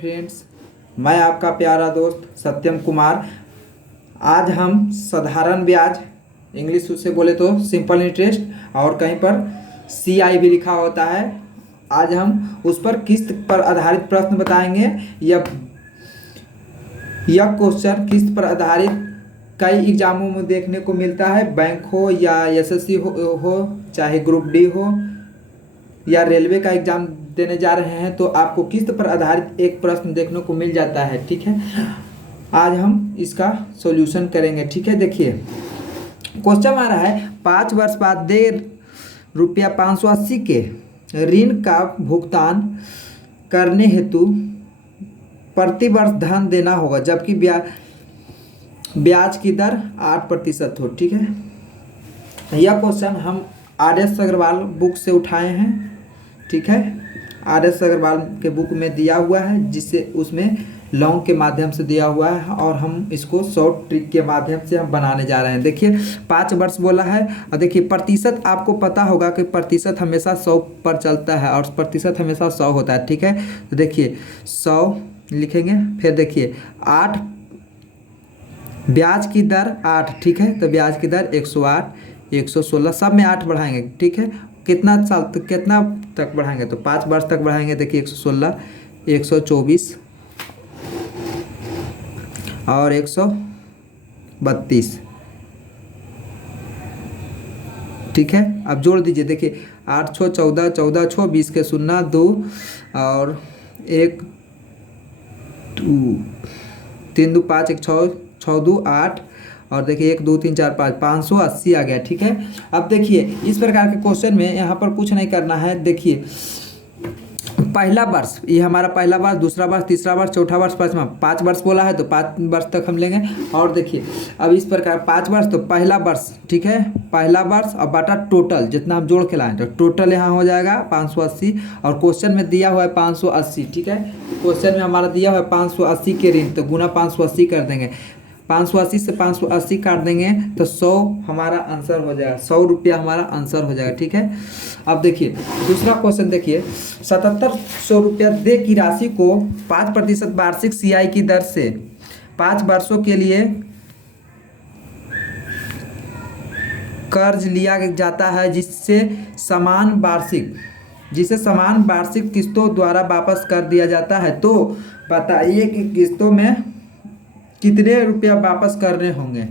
Friends, मैं आपका प्यारा दोस्त सत्यम कुमार। आज हम साधारण ब्याज, इंग्लिश से बोले तो सिंपल इंटरेस्ट, और कहीं पर CI भी लिखा होता है, आज हम उस पर किस्त पर आधारित प्रश्न बताएंगे। यह क्वेश्चन किस्त पर आधारित कई एग्जामों में देखने को मिलता है। बैंक हो या SSC हो चाहे ग्रुप डी हो या रेलवे का एग्जाम देने जा रहे हैं तो आपको किस्त पर आधारित एक प्रश्न देखने को मिल जाता है। ठीक है, आज हम इसका सॉल्यूशन करेंगे। ठीक है, देखिए क्वेश्चन आ रहा है 5 वर्ष बाद दे रुपया 580 के ऋण का भुगतान करने हेतु प्रति वर्ष धन देना होगा, जबकि ब्याज की दर 8% हो। ठीक है, यह क्वेश्चन हम RS अग्रवाल बुक से उठाए हैं। ठीक है, RS अग्रवाल के बुक में दिया हुआ है, जिससे उसमें लॉन्ग के माध्यम से दिया हुआ है और हम इसको शॉर्ट ट्रिक के माध्यम से हम बनाने जा रहे हैं। देखिए 5 वर्ष बोला है और देखिए प्रतिशत, आपको पता होगा कि प्रतिशत हमेशा 100 पर चलता है और प्रतिशत हमेशा 100 होता है। ठीक है, तो देखिए 100 लिखेंगे, फिर देखिए 8, ब्याज की दर 8। ठीक है, तो ब्याज की दर 108, 116, सब में 8 बढ़ाएंगे। ठीक है, कितना साल तक, कितना तक बढ़ाएंगे तो 5 वर्ष तक बढ़ाएंगे। देखिए 116, 124 और 132। ठीक है, अब जोड़ दीजिए। देखिए 8 छो 14, 14 छो 20 के 0 2 और 1 2 3 2 5 1 6 6 2 8 और देखिए 1 2 3 4 5 580 आ गया। ठीक है, अब देखिए इस प्रकार के क्वेश्चन में यहाँ पर कुछ नहीं करना है। देखिए पहला वर्ष, ये हमारा पहला वर्ष, दूसरा वर्ष, तीसरा वर्ष, चौथा वर्ष, पाँचवा, 5 वर्ष बोला है तो 5 वर्ष तक हम लेंगे। और देखिए अब इस प्रकार 5 वर्ष तो पहला वर्ष, ठीक है, पहला वर्ष और बटा टोटल जितना हम जोड़ के लाएं तो टोटल यहाँ हो जाएगा 580 और क्वेश्चन में दिया हुआ है 580। ठीक है, क्वेश्चन में हमारा दिया हुआ है 580 के ऋण, तो गुना 580 कर देंगे। 580 से 580 काट देंगे तो 100 हमारा आंसर हो जाएगा, 100 रुपया हमारा आंसर हो जाएगा। ठीक है, अब देखिए दूसरा क्वेश्चन देखिए, 7700 रुपया दे की राशि को 5% वार्षिक CI की दर से 5 वर्षों के लिए कर्ज लिया जाता है, जिससे समान वार्षिक किस्तों द्वारा वापस कर दिया जाता है। तो बताइए कि किस्तों में कितने रुपया वापस करने होंगे।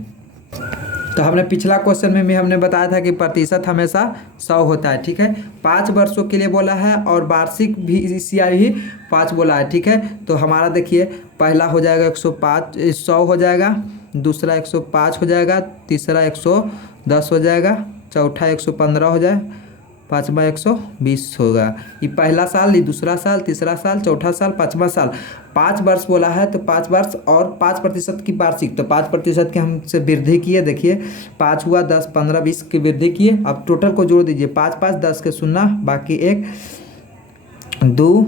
तो हमने पिछला क्वेश्चन में भी हमने बताया था कि प्रतिशत हमेशा 100 होता है। ठीक है, 5 वर्षों के लिए बोला है और वार्षिक भी CI भी 5 बोला है। ठीक है, तो हमारा देखिए पहला हो जाएगा 100 हो जाएगा, दूसरा 105 हो जाएगा, तीसरा 110 हो जाएगा, चौथा 115 हो जाए, पाँचवा 120 होगा। ये पहला साल, ये दूसरा साल, तीसरा साल, चौथा साल, पाँचवा साल। 5 वर्ष बोला है तो 5 वर्ष और 5% की वार्षिक, तो 5% के हमसे वृद्धि किए। देखिए 5 हुआ, 10 15 20 की वृद्धि किए। अब टोटल को जोड़ दीजिए, 5 5 10 के 0, बाकी 1 2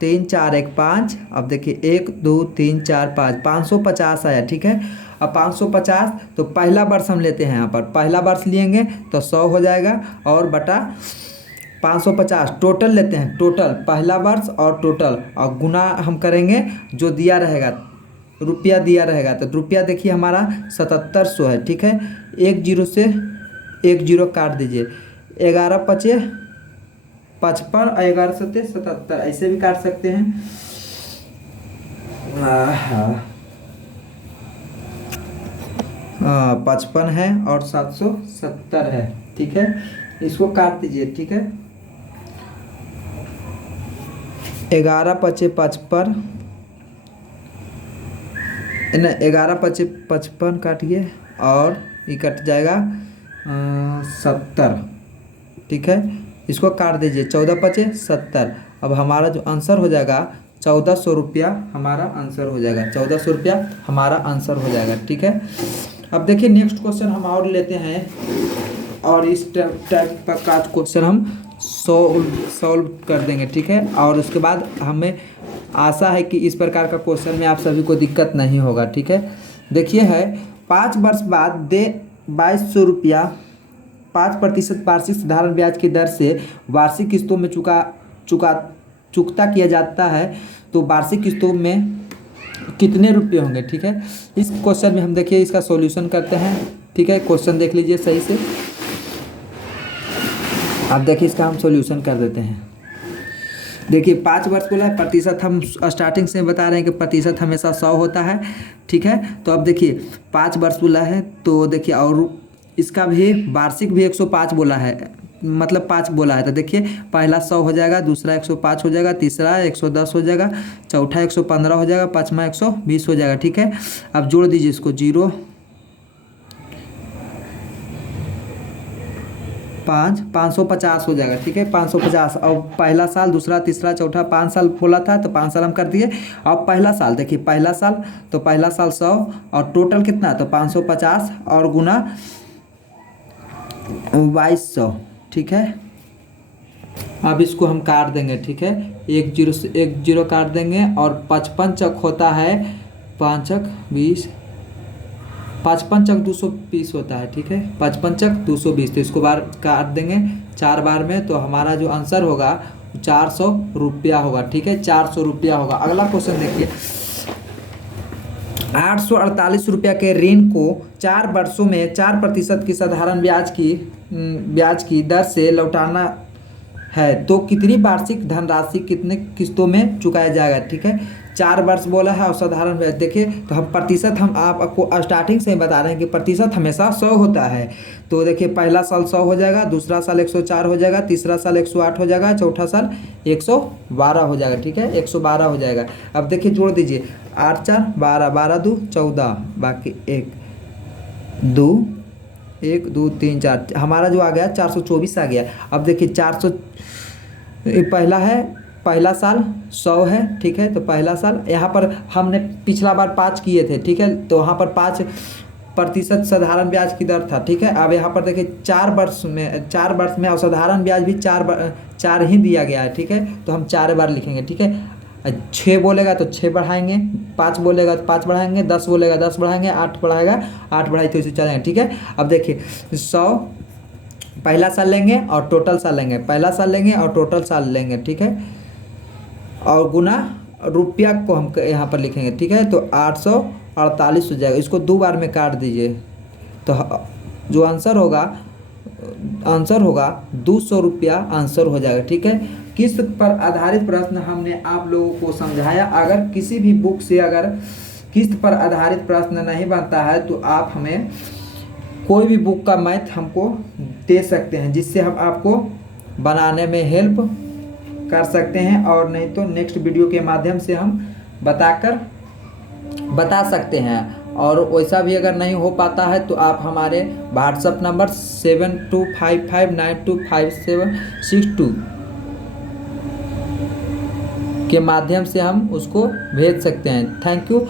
3 4 1 5। अब देखिए 1 2 3 4 5, 550 आया। ठीक है, अब 550 तो पहला वर्ष हम लेते हैं, यहाँ पर पहला वर्ष लेंगे तो 100 हो जाएगा और बटा 550 टोटल लेते हैं, टोटल पहला वर्ष और टोटल, और गुना हम करेंगे जो दिया रहेगा, रुपया दिया रहेगा। तो रुपया देखिए हमारा 7700 है। ठीक है, 1 0 से 1 0 काट दीजिए, 11 5 55 और 11 7 77, ऐसे भी काट सकते हैं। 55 है और 770 है। ठीक है, इसको काट दीजिए। ठीक है, 11 5 55, 11 5 55 काटिए और ये कट जाएगा 70। ठीक है, इसको काट दीजिए, 14 5 70। अब हमारा जो आंसर हो जाएगा 1400 रुपया हमारा आंसर हो जाएगा, 1400 रुपया हमारा आंसर हो जाएगा। ठीक है, अब देखिए नेक्स्ट क्वेश्चन हम और लेते हैं और इस टाइप का क्वेश्चन हम सॉल्व कर देंगे। ठीक है, और उसके बाद हमें आशा है कि इस प्रकार का क्वेश्चन में आप सभी को दिक्कत नहीं होगा। ठीक है, देखिए है 5 वर्ष बाद दे 2200 रुपया 5% वार्षिक साधारण ब्याज की दर से वार्षिक किस्तों में चुकता किया जाता है, तो वार्षिक किस्तों में कितने रुपये होंगे। ठीक है, इस क्वेश्चन में हम देखिए इसका सॉल्यूशन करते हैं। ठीक है, क्वेश्चन देख लीजिए सही से। अब देखिए इसका हम सॉल्यूशन कर देते हैं। देखिए 5 वर्ष बोला है, प्रतिशत हम स्टार्टिंग से बता रहे हैं कि प्रतिशत हमेशा 100 होता है। ठीक है, तो अब देखिए 5 वर्ष बोला है, तो देखिए और इसका भी वार्षिक भी 105 बोला है, मतलब 5 बोला है। तो देखिए पहला 100 हो जाएगा, दूसरा 105 हो जाएगा, तीसरा 110 हो जाएगा, चौथा 115 हो जाएगा, पाँचवा 120 हो जाएगा। ठीक है, अब जोड़ दीजिए इसको 0 5 550 हो जाएगा। ठीक है, 550। और पहला साल, दूसरा, तीसरा, चौथा 5 साल बोला था, तो 5 साल हम कर दिए। अब पहला साल देखिए, पहला साल तो पहला साल 100 और टोटल कितना, तो 550 और गुना 2200। ठीक है, अब इसको हम काट देंगे। ठीक है, 1 0 से 1 0 काट देंगे और 55 चक होता है, 5 चक 20, 55 चक 220 होता है। ठीक है, 55 चक 220, तो इसको बार काट देंगे 4 बार में, तो हमारा जो आंसर होगा 400 रुपया होगा। ठीक है, 400 रुपया होगा। अगला क्वेश्चन देखिए, 848 रुपया के ऋण को 4 वर्षों में 4% की साधारण ब्याज की दर से लौटाना है, तो कितनी वार्षिक धनराशि कितने किस्तों में चुकाया जाएगा। ठीक है, 4 वर्ष बोला है और साधारण ब्याज। देखिए तो हम प्रतिशत हम आपको स्टार्टिंग से ही बता रहे हैं कि प्रतिशत हमेशा 100 होता है। तो देखिए पहला साल 100 हो जाएगा, दूसरा साल 104 हो जाएगा, तीसरा साल 108 हो जाएगा, चौथा साल 112 हो जाएगा। ठीक है, 112 हो जाएगा। अब देखिए जोड़ दीजिए, 8 4 12, 12 2 14, बाकी 1 2 1 2 3 4, हमारा जो आ गया 424 आ गया। अब देखिए 400 पहला है, पहला साल 100 है। ठीक है, तो पहला साल यहाँ पर हमने पिछला बार 5 किए थे। ठीक है, तो वहाँ पर 5% साधारण ब्याज की दर था। ठीक है, अब यहाँ पर देखिए 4 वर्ष में और साधारण ब्याज भी 4 ही दिया गया है। ठीक है, तो हम 4 बार लिखेंगे। ठीक है, 6 बोलेगा तो 6 बढ़ाएंगे, 5 बोलेगा तो 5 बढ़ाएंगे, 10 बोलेगा 10 बढ़ाएंगे, 8 बढ़ाएगा 8 बढ़ाई तो इसे चलेंगे। ठीक है, अब देखिए 100 पहला साल लेंगे और टोटल साल लेंगे, पहला साल लेंगे और टोटल साल लेंगे। ठीक है, और गुना रुपया को हम यहाँ पर लिखेंगे। ठीक है, तो 848 हो जाएगा। इसको 2 बार में काट दीजिए, तो जो आंसर होगा 200 रुपया आंसर हो जाएगा। ठीक है, किस्त पर आधारित प्रश्न हमने आप लोगों को समझाया। अगर किसी भी बुक से अगर किस्त पर आधारित प्रश्न नहीं बनता है तो आप हमें कोई भी बुक का मैथ हमको दे सकते हैं, जिससे हम आपको बनाने में हेल्प कर सकते हैं, और नहीं तो नेक्स्ट वीडियो के माध्यम से हम बता सकते हैं। और वैसा भी अगर नहीं हो पाता है तो आप हमारे व्हाट्सएप नंबर 7255925762 के माध्यम से हम उसको भेज सकते हैं। Thank you.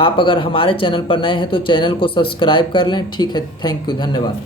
आप अगर हमारे चैनल पर नए हैं तो चैनल को सब्सक्राइब कर लें। ठीक है, थैंक यू, धन्यवाद।